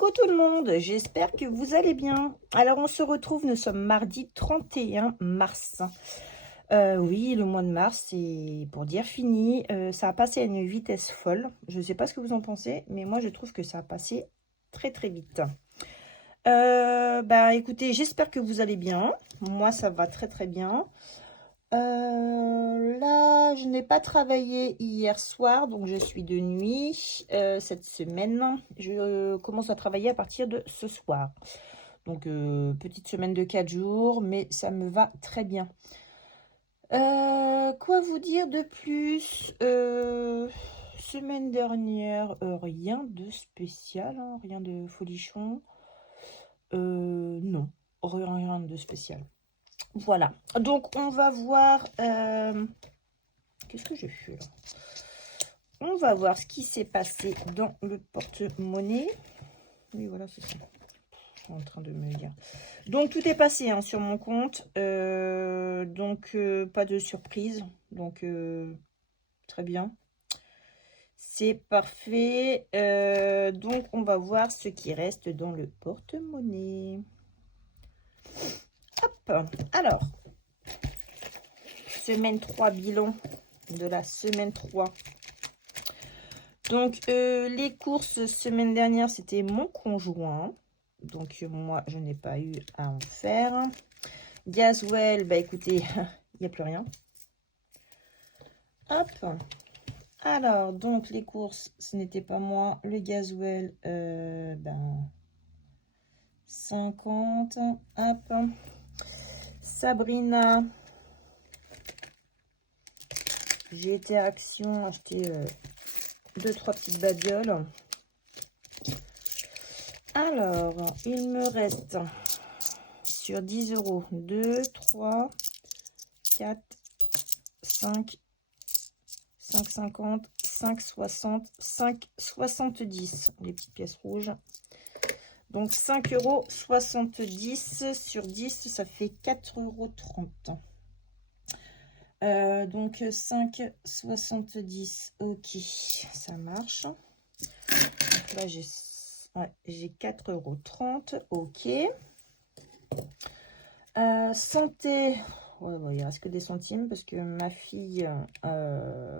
Coucou tout le monde, j'espère que vous allez bien. Alors on se retrouve, nous sommes mardi 31 mars. Oui, le mois de mars, c'est pour dire fini. Ça a passé à une vitesse folle. Je ne sais pas ce que vous en pensez, mais moi je trouve que ça a passé très très vite. Écoutez, j'espère que vous allez bien. Moi ça va très très bien. Là, je n'ai pas travaillé hier soir, donc je suis de nuit cette semaine. Je commence à travailler à partir de ce soir. Donc, petite semaine de 4 jours, mais ça me va très bien. Quoi vous dire de plus? Semaine dernière, rien de spécial, hein, rien de folichon. Non, rien de spécial. Voilà, donc on va voir, qu'est-ce que j'ai fait là? On va voir ce qui s'est passé dans le porte-monnaie. Oui, voilà, c'est ça. Je suis en train de me dire. Donc tout est passé hein, sur mon compte, donc pas de surprise, donc très bien. C'est parfait, donc on va voir ce qui reste dans le porte-monnaie. Hop, alors. Semaine 3, bilan de la semaine 3. Donc, les courses semaine dernière, c'était mon conjoint. Donc, moi, je n'ai pas eu à en faire. Gasoil, bah écoutez, il n'y a plus rien. Hop. Alors, donc, les courses, ce n'était pas moi. Le gasoil, 50. Hop. Sabrina. J'ai été à Action acheter 2-3 petites babioles. Alors, il me reste sur 10 euros 2, 3, 4, 5, 5,50, 5,60, 5,70. Les petites pièces rouges. Donc 5,70 € sur 10, ça fait 4,30 €. Donc 5,70. Ok, ça marche. Donc là, j'ai 4,30 €. Ok. Santé. Ouais, il reste que des centimes parce que ma fille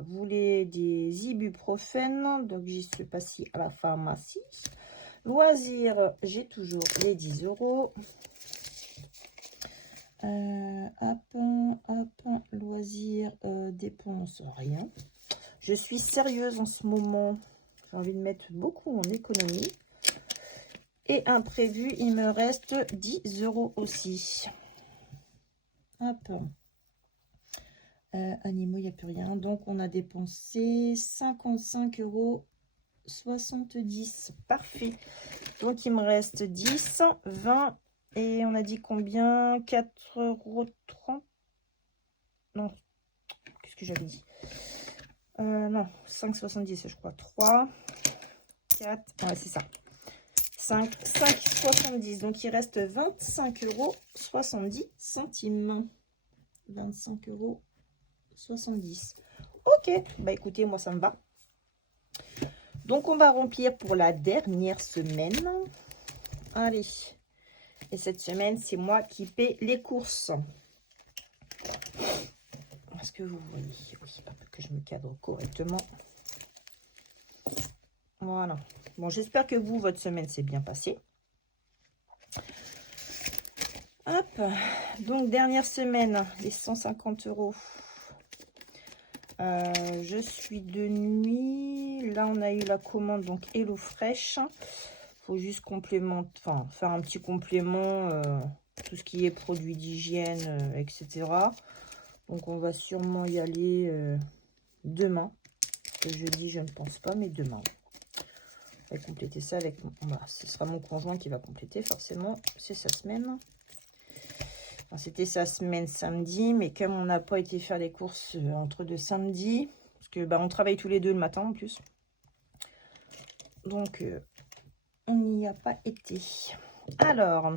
voulait des ibuprofènes. Donc, j'y suis passée à la pharmacie. Loisirs, j'ai toujours les 10 €. Hop, loisirs, dépenses, rien. Je suis sérieuse en ce moment. J'ai envie de mettre beaucoup en économie. Et imprévu, il me reste 10 € aussi. Hop. Animaux, il n'y a plus rien. Donc, on a dépensé 55,70 €. Parfait. Donc, il me reste 10, 20 et on a dit combien? 4,30 €. Non, qu'est-ce que j'avais dit? Non, 5,70 je crois. 3, 4, ouais, c'est ça. 5,70. Donc, il reste 25,70 €. 25,70 €. Ok, bah écoutez, moi ça me va. Donc, on va remplir pour la dernière semaine. Allez. Et cette semaine, c'est moi qui paie les courses. Est-ce que vous voyez? Oui, que je me cadre correctement. Voilà. Bon, j'espère que vous, votre semaine s'est bien passée. Hop. Donc, dernière semaine, les 150 €. Je suis de nuit. Là, on a eu la commande, donc Hello Fresh. Faut juste faire un petit complément, tout ce qui est produits d'hygiène, etc. Donc, on va sûrement y aller demain. Le jeudi, je ne pense pas, mais demain. On va compléter ça avec... Voilà, ce sera mon conjoint qui va compléter, forcément. C'est sa semaine. Enfin, c'était sa semaine samedi, mais comme on n'a pas été faire les courses entre deux samedis, parce que on travaille tous les deux le matin en plus. Donc, on n'y a pas été. Alors,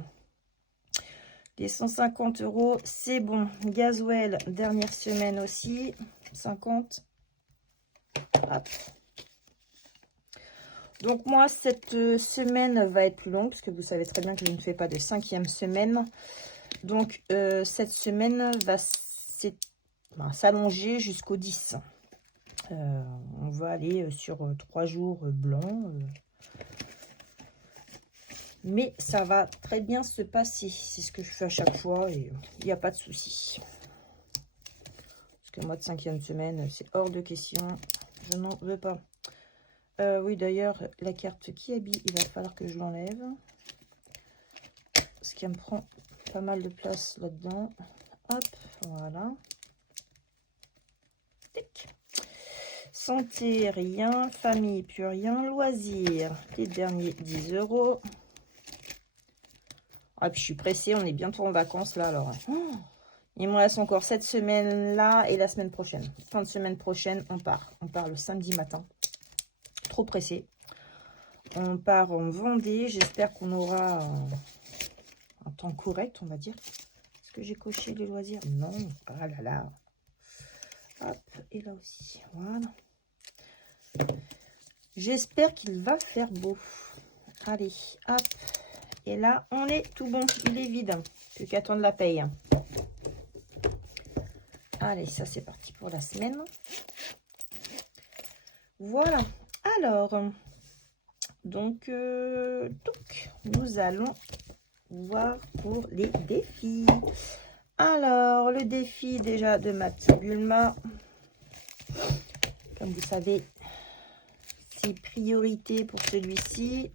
les 150 €, c'est bon. Gasoil, dernière semaine aussi. 50. Hop. Donc moi, cette semaine va être plus longue, parce que vous savez très bien que je ne fais pas de 5e semaine. Donc cette semaine va s'allonger jusqu'au 10. On va aller sur 3 jours blancs. Mais ça va très bien se passer. C'est ce que je fais à chaque fois et il n'y a pas de souci. Parce que moi de 5e semaine, c'est hors de question. Je n'en veux pas. Oui, d'ailleurs, la carte qui habille, il va falloir que je l'enlève. Parce qu'elle me prend pas mal de place là-dedans. Hop, voilà. Tic. Santé, rien. Famille, plus rien. Loisirs, les derniers 10 €. Ah, puis je suis pressée, on est bientôt en vacances là, alors. Il me reste encore cette semaine-là et la semaine prochaine. Fin de semaine prochaine, on part. On part le samedi matin. Trop pressée. On part en Vendée. J'espère qu'on aura un temps correct, on va dire. Est-ce que j'ai coché les loisirs? Non. Ah là là. Hop, et là aussi. Voilà. J'espère qu'il va faire beau. Allez, hop. Et là, on est tout bon. Il est vide. Plus qu'attendre la paye. Allez, ça c'est parti pour la semaine. Voilà. Alors, donc nous allons voir pour les défis. Alors, le défi déjà de ma petite Bulma. Comme vous savez, c'est priorité pour celui-ci.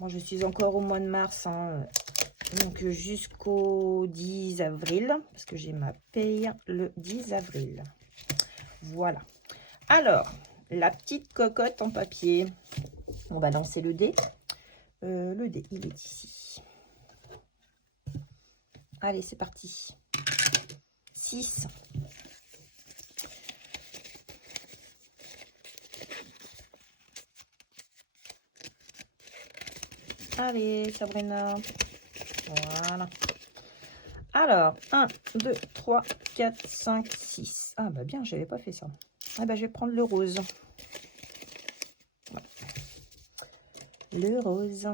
Moi, je suis encore au mois de mars, hein, donc jusqu'au 10 avril, parce que j'ai ma paye le 10 avril. Voilà. Alors, la petite cocotte en papier. On va lancer le dé. Le dé, il est ici. Allez, c'est parti. 6. Allez, Sabrina. Voilà. Alors, 1, 2, 3, 4, 5, 6. Ah, bah bien, j'avais pas fait ça. Ah, bah je vais prendre le rose. Voilà. Le rose.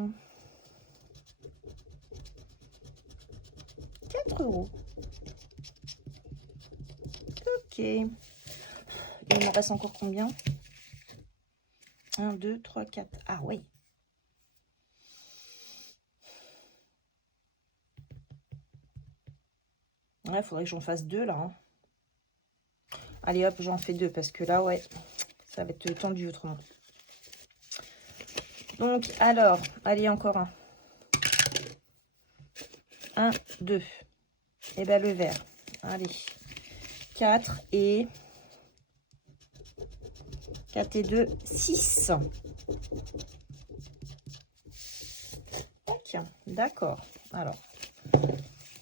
4 €. Ok. Il me reste encore combien? 1, 2, 3, 4. Ah, oui. Ouais, il faudrait que j'en fasse 2 là. Hein. Allez hop, j'en fais 2 parce que là, ouais, ça va être tendu autrement. Donc, alors, allez, encore un. 1, 2. Et bien, le vert. Allez. 4 et 4 et 2, 6. D'accord. Alors,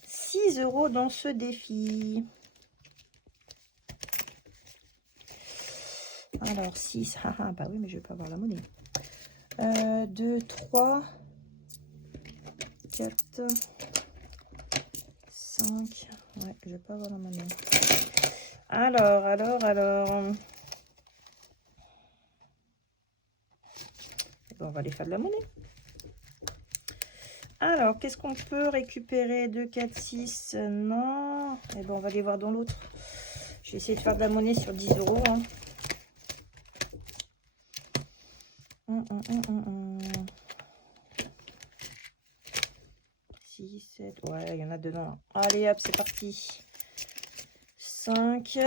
6 € dans ce défi. Alors, 6. Ah, bah oui, mais je vais pas avoir la monnaie. 2, 3, 4, 5. Ouais, je vais pas avoir la monnaie. Alors. Bon, on va aller faire de la monnaie. Alors, qu'est-ce qu'on peut récupérer? 2, 4, 6. Non. Et bon, on va aller voir dans l'autre. Je vais essayer de faire de la monnaie sur 10 €. Hein. 6, 7. Ouais, il y en a dedans. Allez, hop, c'est parti. 5.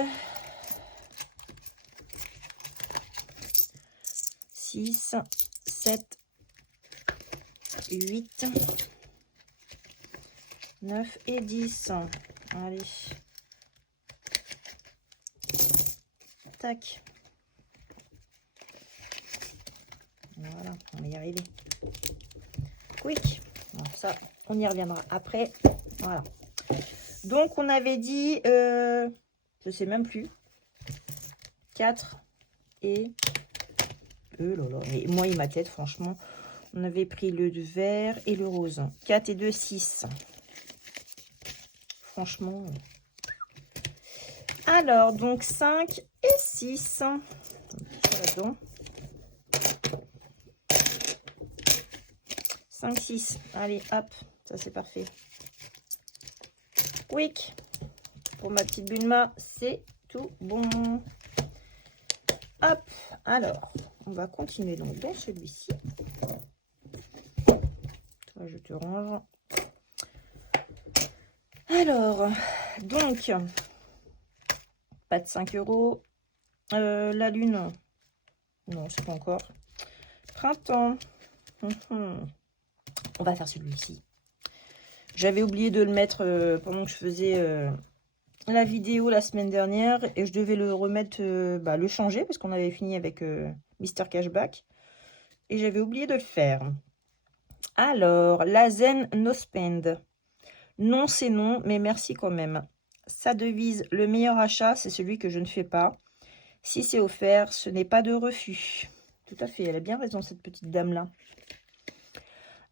6, 7, 8, 9 et 10. Allez. Tac. Voilà, on va y arriver. Quick. Alors ça, on y reviendra après. Voilà. Donc, on avait dit, je sais même plus, 4 et... là là, mais moi et ma tête, franchement, on avait pris le vert et le rose. 4 et 2, 6. Franchement. Alors, donc 5 et 6. Là-dedans. 5, 6. Allez, hop, ça c'est parfait. Quick. Pour ma petite Bulma, c'est tout bon. Hop, alors, on va continuer donc dans celui-ci. Toi, je te range. Alors, donc, pas de 5 €. La lune, non, c'est pas encore. Printemps, on va faire celui-ci. J'avais oublié de le mettre pendant que je faisais la vidéo la semaine dernière et je devais le remettre, le changer parce qu'on avait fini avec Mr Cashback et j'avais oublié de le faire. Alors, la Zen No Spend. Non, c'est non, mais merci quand même. Sa devise, le meilleur achat, c'est celui que je ne fais pas. Si c'est offert, ce n'est pas de refus. Tout à fait, elle a bien raison, cette petite dame-là.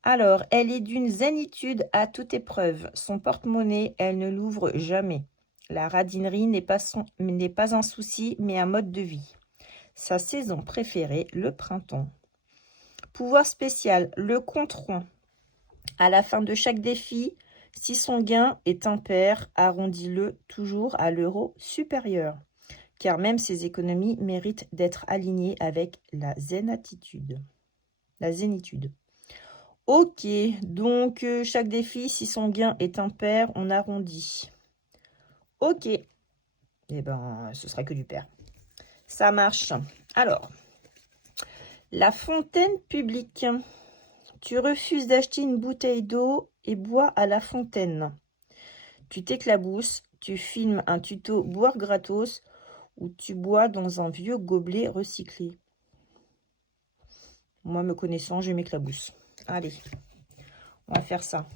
Alors, elle est d'une zénitude à toute épreuve. Son porte-monnaie, elle ne l'ouvre jamais. La radinerie n'est pas un souci, mais un mode de vie. Sa saison préférée, le printemps. Pouvoir spécial, le compte rond. À la fin de chaque défi, si son gain est impair, arrondis-le toujours à l'euro supérieur. Car même ses économies méritent d'être alignées avec la zénitude. Ok, donc chaque défi, si son gain est impair, on arrondit. Ok, eh ben, ce sera que du pair. Ça marche. Alors, la fontaine publique. Tu refuses d'acheter une bouteille d'eau et bois à la fontaine. Tu t'éclabousses, tu filmes un tuto boire gratos ou tu bois dans un vieux gobelet recyclé. Moi, me connaissant, je m'éclabousse. Allez, on va faire ça.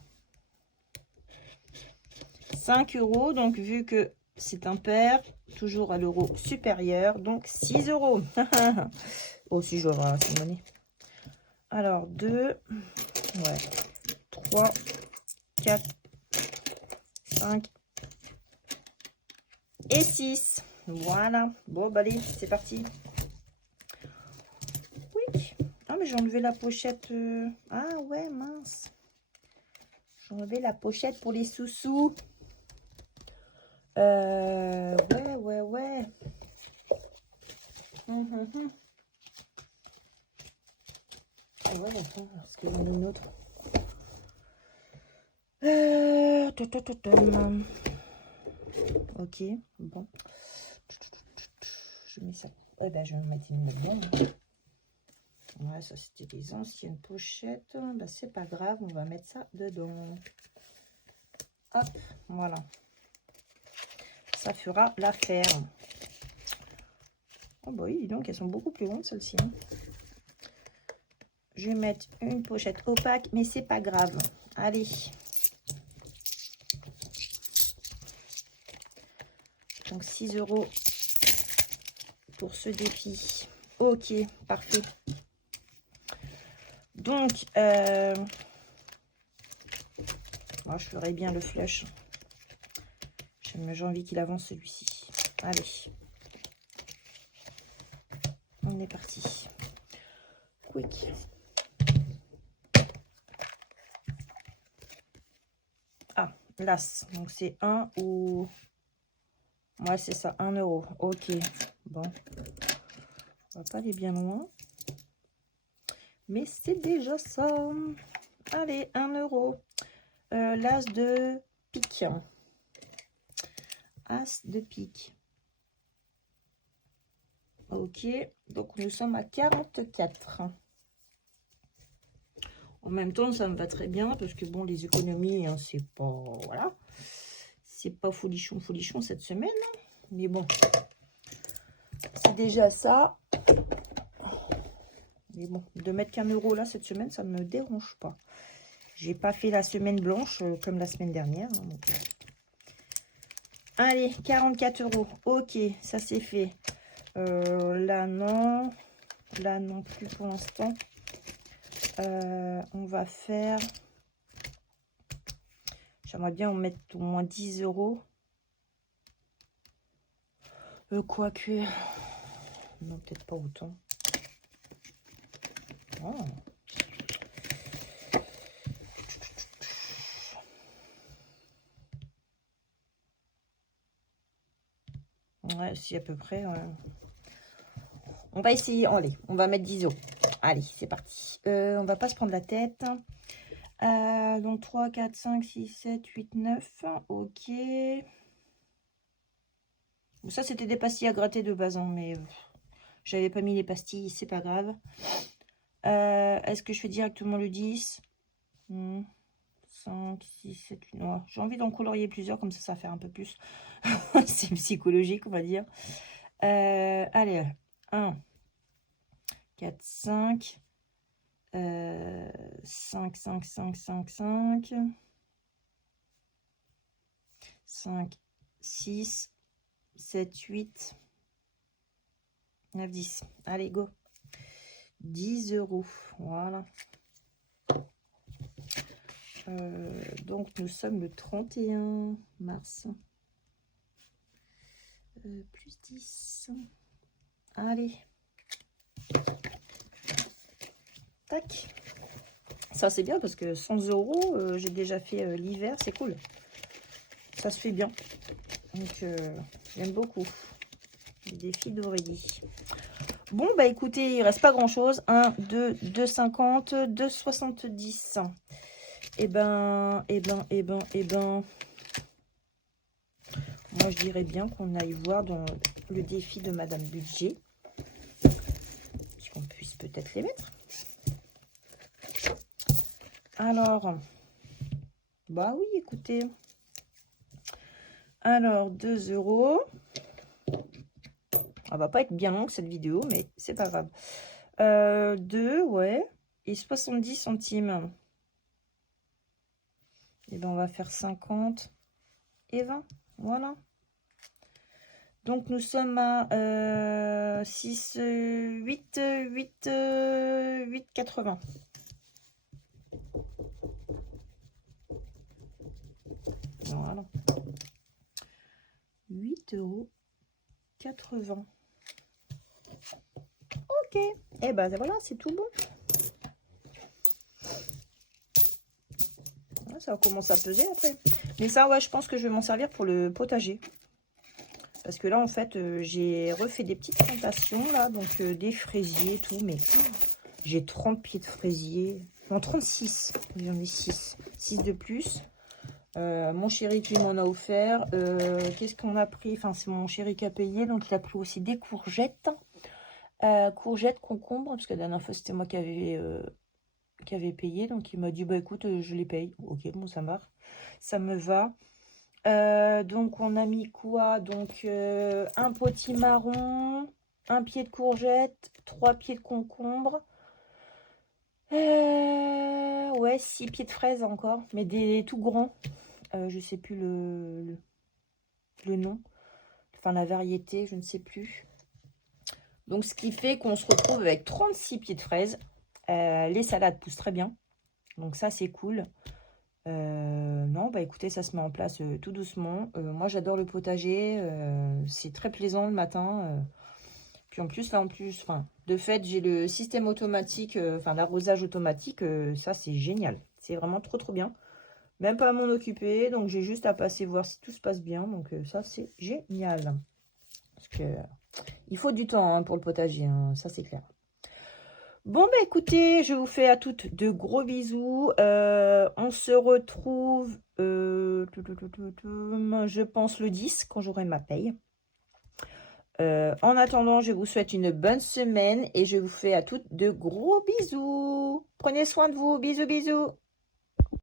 5 €, donc vu que c'est impair, toujours à l'euro supérieur, donc 6 €. Oh, si je vois cette monnaie. Alors, 2, ouais, 3, 4, 5 et 6. Voilà. Bon, bah allez, c'est parti. Oui. Ah, mais j'ai enlevé la pochette. Ah, ouais, mince. J'ai enlevé la pochette pour les sous-sous. Ouais. Ouais, attends, parce qu'il y en a une autre. Ok, bon. Je mets ça. Ouais, ben, je vais mettre une bonne. Ouais, ça c'était des anciennes pochettes. Ben, c'est pas grave, on va mettre ça dedans. Hop, voilà. Ça fera l'affaire. Oh bah oui, donc elles sont beaucoup plus grandes celles-ci. Hein. Je vais mettre une pochette opaque, mais c'est pas grave. Allez. Donc 6 € pour ce défi. Ok, parfait. Donc, moi je ferai bien le flush. J'ai envie qu'il avance celui-ci. Allez. On est parti. Quick. Ah, l'as. Donc c'est 1 ou... Ouais, c'est ça, 1 €. Ok. Bon. On va pas aller bien loin. Mais c'est déjà ça. Allez, 1 €. L'as de pique. As de pique. Ok. Donc nous sommes à 44. En même temps, ça me va très bien parce que bon, les économies, hein, c'est pas... Voilà. C'est pas folichon cette semaine. Hein. Mais bon. C'est déjà ça. Mais bon, de mettre qu'1 € là cette semaine, ça ne me dérange pas. J'ai pas fait la semaine blanche comme la semaine dernière. Hein, donc. Allez, 44 €. Ok, ça c'est fait. Là, non. Là, non plus pour l'instant. On va faire... J'aimerais bien en mettre au moins 10 €. Quoique... Non, peut-être pas autant. Oh. Ouais, si à peu près. Ouais. On va essayer. Allez, on va mettre 10 euros. Allez, c'est parti. On va pas se prendre la tête. Donc 3, 4, 5, 6, 7, 8, 9. Ok. Ça, c'était des pastilles à gratter de base, hein, mais j'avais pas mis les pastilles, c'est pas grave. Est-ce que je fais directement le 10? 5, 6, 7, 8. Ouais, j'ai envie d'en colorier plusieurs, comme ça va faire un peu plus. C'est psychologique, on va dire. Allez, 1, 4, 5. 5, 5, 5, 5, 5. 5, 6, 7, 8, 9, 10. Allez, go. 10 euros. Voilà. Donc, nous sommes le 31 mars. Plus 10. Allez. Tac. Ça, c'est bien parce que 100 euros, j'ai déjà fait l'hiver. C'est cool. Ça se fait bien. Donc, j'aime beaucoup. Les défis d'Aurélie. Bon, bah écoutez, il reste pas grand-chose. 1, 2, 2,50, 2,70. Eh ben, moi, je dirais bien qu'on aille voir dans le défi de Madame Budget. Qu'on puisse peut-être les mettre. Alors, bah oui, écoutez. Alors, 2 euros. Elle va pas être bien longue cette vidéo, mais c'est pas grave. 2, ouais. Et 70 centimes. Et ben on va faire 50 et 20. Voilà. Donc nous sommes à 6, 8, 8, 8, 80. Voilà. 8,80 €. Ok. Et ben voilà, c'est tout bon. Ça va commencer à peser après. Mais ça, ouais, je pense que je vais m'en servir pour le potager. Parce que là, en fait, j'ai refait des petites plantations, là. Donc, des fraisiers, tout. Mais j'ai 30 pieds de fraisiers. Non, 36. J'en ai 6. 6 de plus. Mon chéri qui m'en a offert. Qu'est-ce qu'on a pris? Enfin, c'est mon chéri qui a payé. Donc, il a pris aussi des courgettes. Courgettes, concombres. Parce que la dernière fois, c'était moi qui avait payé. Donc, il m'a dit, bah écoute, je les paye. Ok, bon, ça marche. Ça me va. Donc, on a mis quoi? Donc, un potimarron, un pied de courgette, 3 pieds de concombre. Ouais, 6 pieds de fraises encore, mais des tout grands. Je sais plus le nom. Enfin, la variété, je ne sais plus. Donc, ce qui fait qu'on se retrouve avec 36 pieds de fraises. Les salades poussent très bien. Donc, ça, c'est cool. Non, bah écoutez, ça se met en place tout doucement. Moi, j'adore le potager. C'est très plaisant le matin. Puis en plus, enfin, de fait, j'ai le système automatique, enfin, l'arrosage automatique. Ça, c'est génial. C'est vraiment trop, trop bien. Même pas à m'en occuper. Donc, j'ai juste à passer voir si tout se passe bien. Donc, ça, c'est génial. Parce que il faut du temps hein, pour le potager. Hein, ça, c'est clair. Bon, bah écoutez, je vous fais à toutes de gros bisous. On se retrouve, je pense, le 10, quand j'aurai ma paye. En attendant, je vous souhaite une bonne semaine et je vous fais à toutes de gros bisous. Prenez soin de vous. Bisous, bisous.